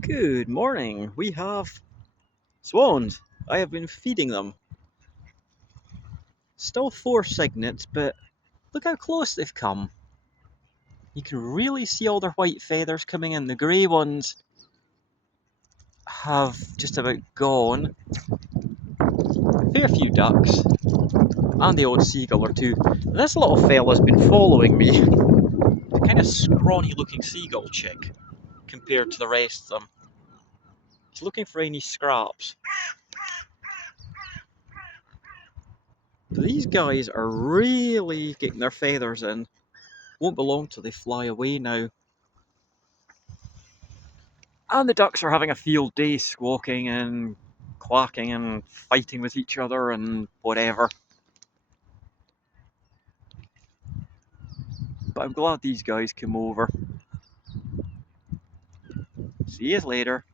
Good morning. We have swans. I have been feeding them. Still four cygnets, but look how close they've come. You can really see all their white feathers coming in. The grey ones have just about gone. A fair few ducks, and the odd seagull or two. This little fella's been following me. A kind of scrawny looking seagull chick compared to the rest of them. He's looking for any scraps. These guys are really getting their feathers in. Won't be long till they fly away now. And the ducks are having a field day, squawking and quacking and fighting with each other and whatever. But I'm glad these guys came over. See you later.